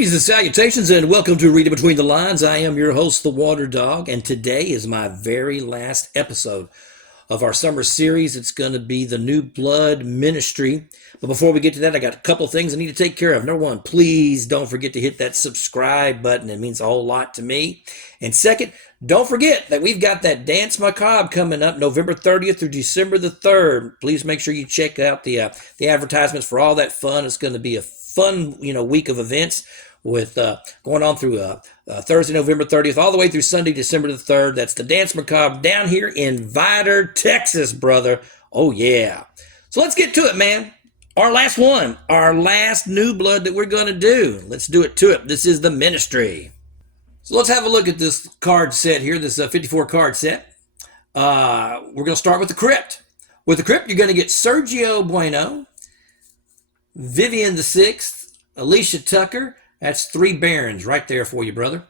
Greetings and salutations, and welcome to Reading Between the Lines. I am your host, the Water Dog, and today is my very last episode of our summer series. It's going to be the New Blood Ministry. But before we get to that, I got a couple things I need to take care of. Number one, please don't forget to hit that subscribe button. It means a whole lot to me. And second, don't forget that we've got that Dance Macabre coming up November 30th through December the 3rd. Please make sure you check out the advertisements for all that fun. It's going to be a fun, week of events with going on through Thursday, November 30th, all the way through Sunday, December the 3rd. That's the Dance Macabre down here in Vidor, Texas, brother. Oh, yeah. So let's get to it, man. Our last one, our last New Blood that we're going to do. Let's do it to it. This is the Ministry. So let's have a look at this card set here, this 54 card set. We're going to start with the Crypt. With the Crypt, you're going to get Sergio Bueno, Vivian the Sixth, Alicia Tucker. That's 3 Barons right there for you, brother.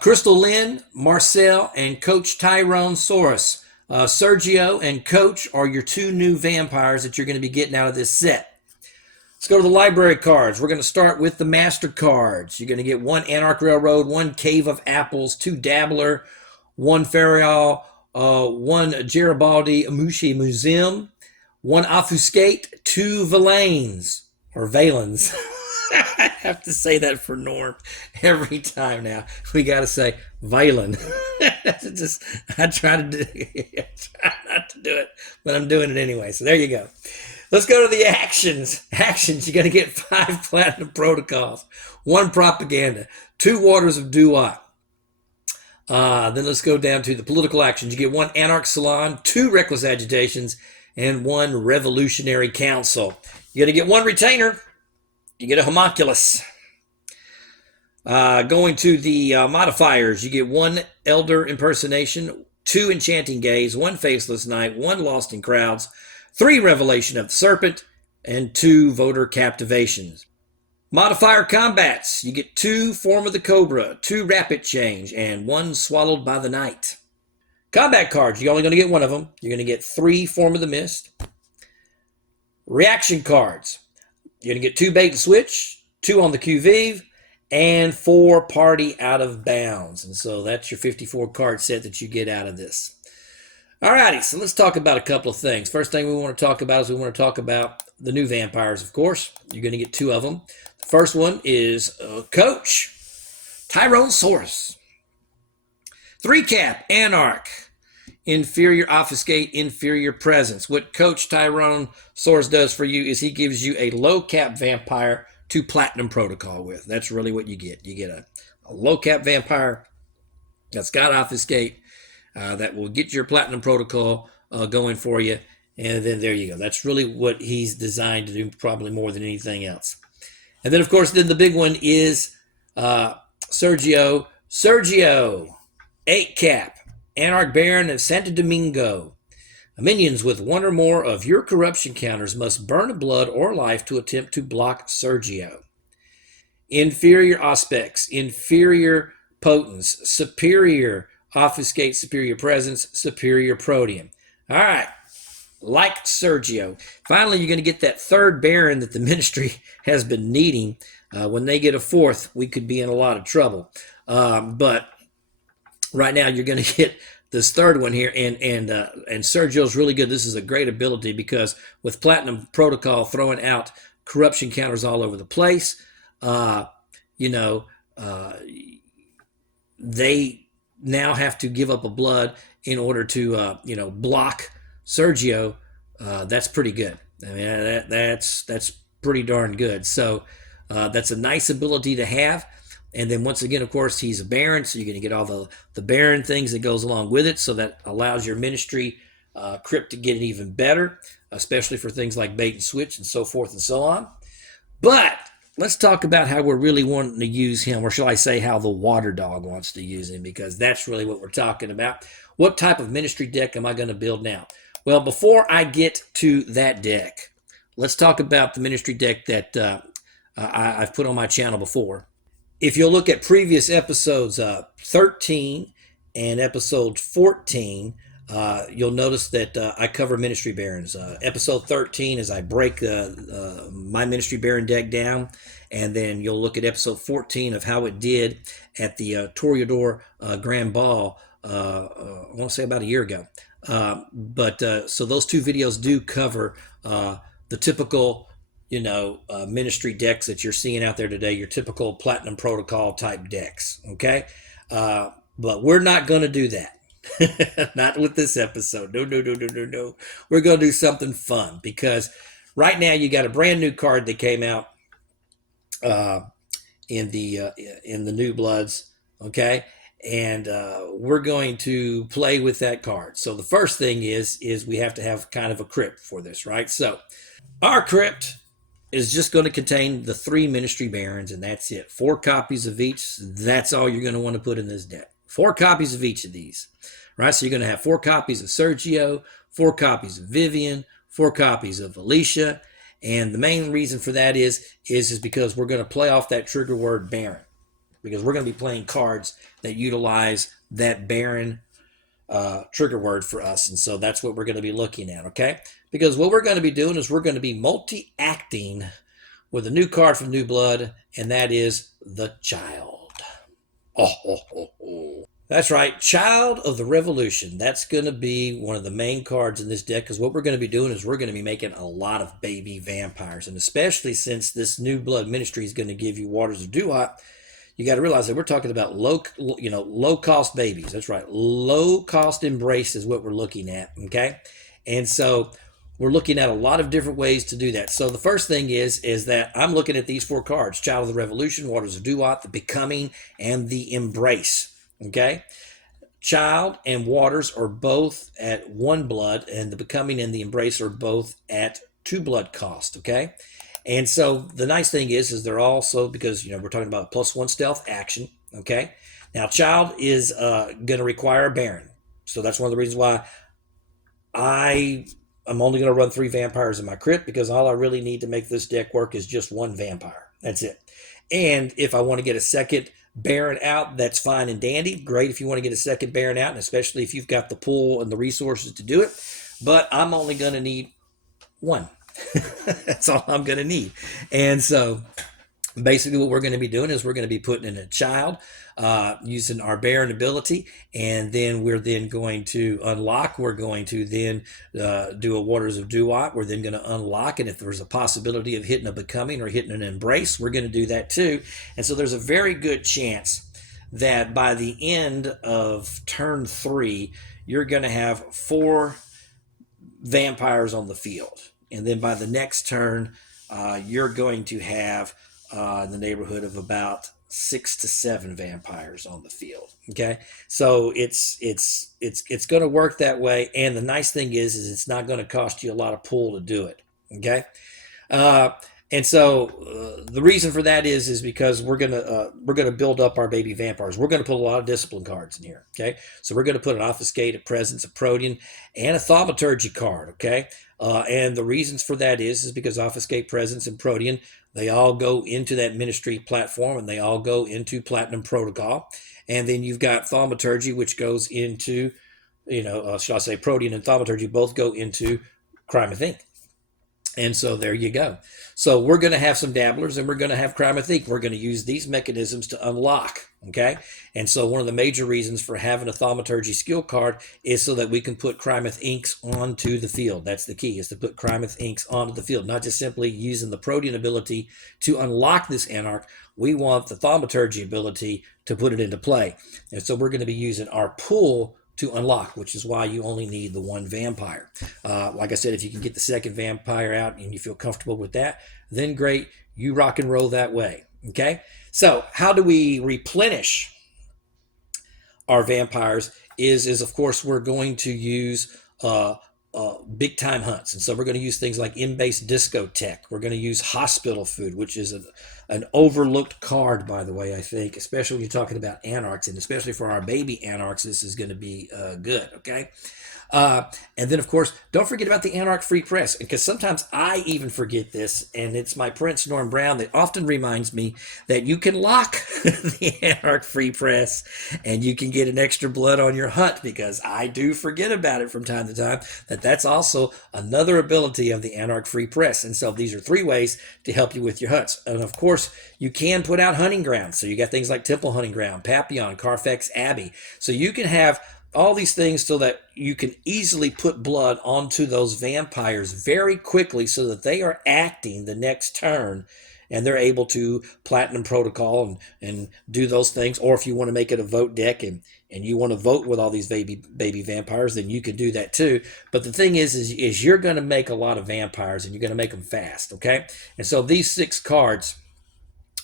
Crystal Lynn, Marcel, and Coach Tyrone Soros. Sergio and Coach are your 2 new vampires that you're going to be getting out of this set. Let's go to the library cards. We're going to start with the Master cards. You're going to get 1 Anarch Railroad, 1 Cave of Apples, 2 Dabbler, 1 Ferial, 1 Garibaldi Amushi Museum, 1 Offuscate, 2 Valains, or Valens. I have to say that for Norm every time now. We got to say Valen. I try not to do it, but I'm doing it anyway. So there you go. Let's go to the actions. Actions, you're going to get 5 Platinum Protocols, 1 Propaganda, 2 Waters of Duat. Then let's go down to the political actions. You get 1 Anarch Salon, 2 Reckless Agitations, and 1 Revolutionary Council. You're going to get 1 Retainer. You get a Homunculus. Going to the modifiers, you get 1 Elder Impersonation, 2 Enchanting Gaze, 1 Faceless Night, 1 Lost in Crowds, 3 Revelation of the Serpent, and 2 Voter Captivations. Modifier combats, you get 2 Form of the Cobra, 2 Rapid Change, and 1 Swallowed by the Night. Combat cards, you're only going to get 1 of them. You're going to get 3 Form of the Mist. Reaction cards, you're going to get 2 Bait and Switch, 2 on the Q-Vive, and 4 Party Out of Bounds. And so that's your 54 card set that you get out of this. Alrighty, so let's talk about a couple of things. First thing we want to talk about is we want to talk about the new vampires, of course. You're going to get 2 of them. The first one is Coach Tyrone Soros. 3 Cap, Anarch. Inferior Obfuscate, Inferior Presence. What Coach Tyrone Soros does for you is he gives you a low cap vampire to Platinum Protocol with. That's really what you get. You get a low cap vampire that's got Obfuscate that will get your Platinum Protocol going for you. And then there you go. That's really what he's designed to do, probably more than anything else. And then, of course, then the big one is Sergio. Sergio, 8 Cap. Anarch Baron of Santo Domingo. Minions with 1 or more of your corruption counters must burn a blood or life to attempt to block Sergio. Inferior Aspects, Inferior Potence, Superior Obfuscate, Superior Presence, Superior Protean. All right, like Sergio. Finally, you're going to get that 3rd Baron that the Ministry has been needing. When they get a 4th, we could be in a lot of trouble. But right now, you're going to get this 3rd one here, and Sergio's really good. This is a great ability because with Platinum Protocol throwing out corruption counters all over the place, they now have to give up a blood in order to block Sergio. That's pretty good. I mean, that's pretty darn good. So that's a nice ability to have. And then once again, of course, he's a Baron, so you're going to get all the Baron things that goes along with it. So that allows your Ministry Crypt to get it even better, especially for things like Bait and Switch and so forth and so on. But let's talk about how we're really wanting to use him, or shall I say how the Water Dog wants to use him, because that's really what we're talking about. What type of Ministry deck am I going to build now? Well, before I get to that deck, let's talk about the Ministry deck that I've put on my channel before. If you'll look at previous episodes 13 and episode 14, You'll notice that I cover Ministry Barons. Episode 13 is I break my Ministry Baron deck down, and then you'll look at episode 14 of how it did at the Toreador Grand Ball, I want to say about a year ago. So those two videos do cover the typical, ministry decks that you're seeing out there today, your typical Platinum Protocol type decks, okay? But we're not going to do that. Not with this episode. No, no, no, no, no, no. We're going to do something fun because right now you got a brand new card that came out uh, in the New Bloods, okay? And we're going to play with that card. So the first thing is we have to have kind of a crypt for this, right? So our crypt is just going to contain the 3 Ministry Barons, and that's it. 4 copies of each. That's all you're going to want to put in this deck. 4 copies of each of these, right? So you're going to have 4 copies of Sergio, 4 copies of Vivian, 4 copies of Alicia, and the main reason for that is because we're going to play off that trigger word Baron, because we're going to be playing cards that utilize that Baron trigger word for us, and so that's what we're going to be looking at, okay? Because what we're going to be doing is we're going to be multi-acting with a new card from New Blood, and that is the Child. Oh. That's right, Child of the Revolution. That's going to be one of the main cards in this deck, because what we're going to be doing is we're going to be making a lot of baby vampires, and especially since this New Blood Ministry is going to give you Waters of Duat, you got to realize that we're talking about low cost babies. That's right, low cost embrace is what we're looking at. Okay, and so we're looking at a lot of different ways to do that. So the first thing is that I'm looking at these 4 cards: Child of the Revolution, Waters of Duat, the Becoming, and the Embrace. Okay, Child and Waters are both at 1 blood, and the Becoming and the Embrace are both at 2 blood cost. Okay. And so the nice thing is they're also, because we're talking about +1 stealth action. Okay, now Child is going to require a Baron, so that's one of the reasons why I'm only going to run 3 vampires in my crypt, because all I really need to make this deck work is just 1 vampire. That's it. And if I want to get a second Baron out, that's fine and dandy. Great if you want to get a second Baron out, and especially if you've got the pool and the resources to do it. But I'm only going to need 1. That's all I'm going to need. And so basically what we're going to be doing is we're going to be putting in a Child using our Baron ability, and then we're then going to unlock. We're going to then do a Waters of Duat. We're then going to unlock, and if there's a possibility of hitting a Becoming or hitting an Embrace, we're going to do that too. And so there's a very good chance that by the end of turn 3, you're going to have 4 vampires on the field. And then by the next turn, you're going to have in the neighborhood of about 6 to 7 vampires on the field. Okay, so it's going to work that way. And the nice thing is it's not going to cost you a lot of pool to do it. Okay, and so the reason for that is because we're gonna build up our baby vampires. We're gonna put a lot of discipline cards in here. Okay, so we're gonna put an Obfuscate, a Presence, a Protean, and a Thaumaturgy card. Okay, and the reasons for that is because Obfuscate, Presence, and Protean, they all go into that Ministry platform, and they all go into Platinum Protocol. And then you've got Thaumaturgy, which goes into, should I say, Protean and Thaumaturgy both go into Crime of Think. And so there you go. So we're going to have some dabblers, and we're going to have Crime of Think. We're going to use these mechanisms to unlock. Okay. And so one of the major reasons for having a Thaumaturgy skill card is so that we can put Crymeth Inks onto the field. That's the key, is to put Crymeth Inks onto the field, not just simply using the Protean ability to unlock this Anarch. We want the Thaumaturgy ability to put it into play. And so we're going to be using our pool to unlock, which is why you only need the 1 vampire. Like I said, if you can get the second vampire out and you feel comfortable with that, then great, you rock and roll that way. Okay, so how do we replenish our vampires? Is of course we're going to use big time hunts, and so we're going to use things like in-base discotheque. We're going to use hospital food, which is an overlooked card, by the way, I think, especially when you're talking about anarchs, and especially for our baby anarchs, this is going to be good, okay? And then, of course, don't forget about the Anarch Free Press, because sometimes I even forget this, and it's my Prince Norm Brown that often reminds me that you can lock the Anarch Free Press, and you can get an extra blood on your hunt, because I do forget about it from time to time, that's also another ability of the Anarch Free Press. And so these are 3 ways to help you with your hunts. And of course, you can put out hunting grounds. So you got things like Temple Hunting Ground, Papillon, Carfax Abbey. So you can have all these things so that you can easily put blood onto those vampires very quickly so that they are acting the next turn and they're able to platinum protocol and do those things. Or if you want to make it a vote deck and you want to vote with all these baby vampires, then you can do that too. But the thing is you're going to make a lot of vampires and you're going to make them fast, okay? And so these 6 cards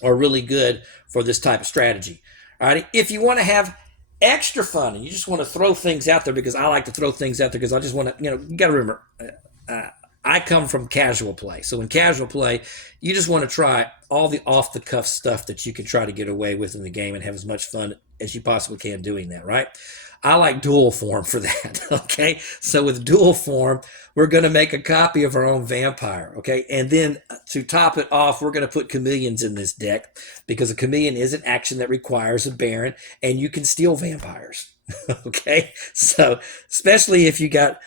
are really good for this type of strategy. All right, if you want to have extra fun and you just want to throw things out there, because I like to throw things out there because I just want to, you got to remember, I come from casual play. So in casual play, you just want to try all the off-the-cuff stuff that you can try to get away with in the game and have as much fun as you possibly can doing that, right? I like dual form for that, okay? So with dual form, we're going to make a copy of our own vampire, okay? And then to top it off, we're going to put chameleons in this deck, because a chameleon is an action that requires a baron, and you can steal vampires, okay? So especially if you got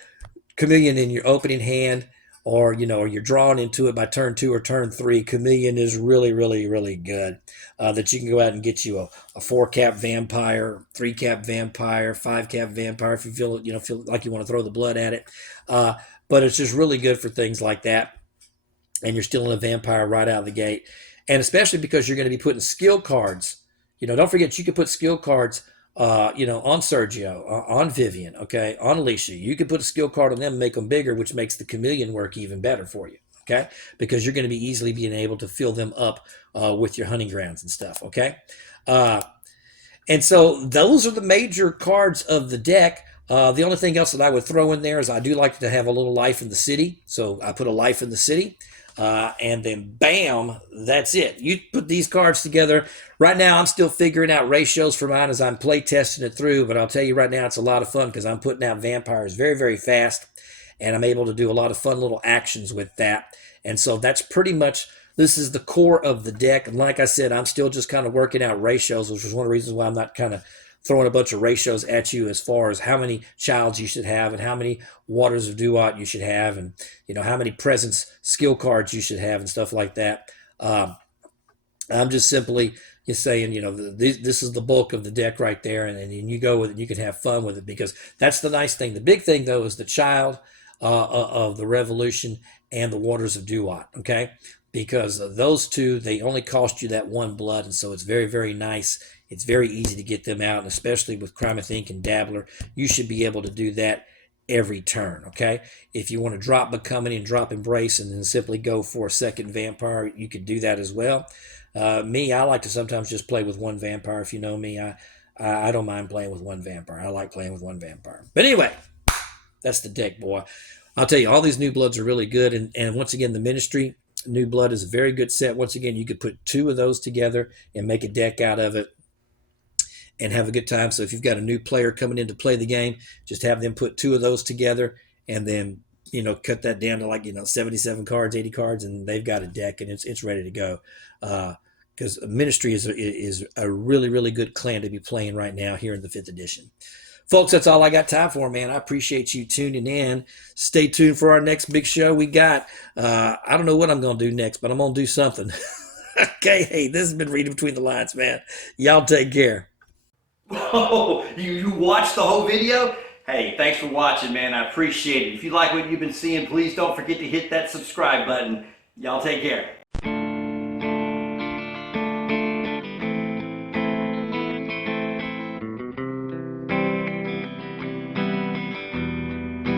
chameleon in your opening hand, or you're drawn into it by turn 2 or turn 3, chameleon is really, really, really good. That you can go out and get you a 4-cap vampire, 3-cap vampire, 5-cap vampire if you feel like you want to throw the blood at it. But it's just really good for things like that. And you're stealing a vampire right out of the gate, and especially because you're going to be putting skill cards. Don't forget you can put skill cards on Sergio, on Vivian, okay, on Alicia. You can put a skill card on them and make them bigger, which makes the chameleon work even better for you, okay? Because you're going to be easily being able to fill them up with your hunting grounds and stuff, okay? And so those are the major cards of the deck. The only thing else that I would throw in there is I do like to have a little life in the city. So I put a life in the city. And then bam, that's it. You put these cards together. Right now, I'm still figuring out ratios for mine as I'm play testing it through, but I'll tell you right now, it's a lot of fun because I'm putting out vampires very, very fast, and I'm able to do a lot of fun little actions with that. And so that's pretty much, this is the core of the deck. And like I said, I'm still just kind of working out ratios, which is one of the reasons why I'm not kind of throwing a bunch of ratios at you as far as how many childs you should have and how many waters of duat you should have, and how many presence skill cards you should have and stuff like that. I'm just simply saying, this is the bulk of the deck right there, and you go with it, you can have fun with it, because that's the nice thing. The big thing though is the child of the revolution and the waters of duat, okay? Because those 2, they only cost you that 1 blood, and so it's very, very nice. It's very easy to get them out, and especially with Crime Ink and Dabbler, you should be able to do that every turn, okay? If you want to drop Becoming and drop Embrace and then simply go for a 2nd vampire, you could do that as well. Me, I like to sometimes just play with 1 vampire. If you know me, I don't mind playing with 1 vampire. I like playing with 1 vampire. But anyway, that's the deck, boy. I'll tell you, all these new bloods are really good, and once again, the Ministry New Blood is a very good set. Once again, you could put 2 of those together and make a deck out of it and have a good time. So if you've got a new player coming in to play the game, just have them put 2 of those together, and then cut that down to 77 cards, 80 cards, and they've got a deck, and it's ready to go. Because Ministry is a really, really good clan to be playing right now here in the 5th edition. Folks, that's all I got time for, man. I appreciate you tuning in. Stay tuned for our next big show we got. I don't know what I'm going to do next, but I'm going to do something. Okay, hey, this has been Reading Between the Lines, man. Y'all take care. Whoa, you watched the whole video? Hey, thanks for watching, man. I appreciate it. If you like what you've been seeing, please don't forget to hit that subscribe button. Y'all take care.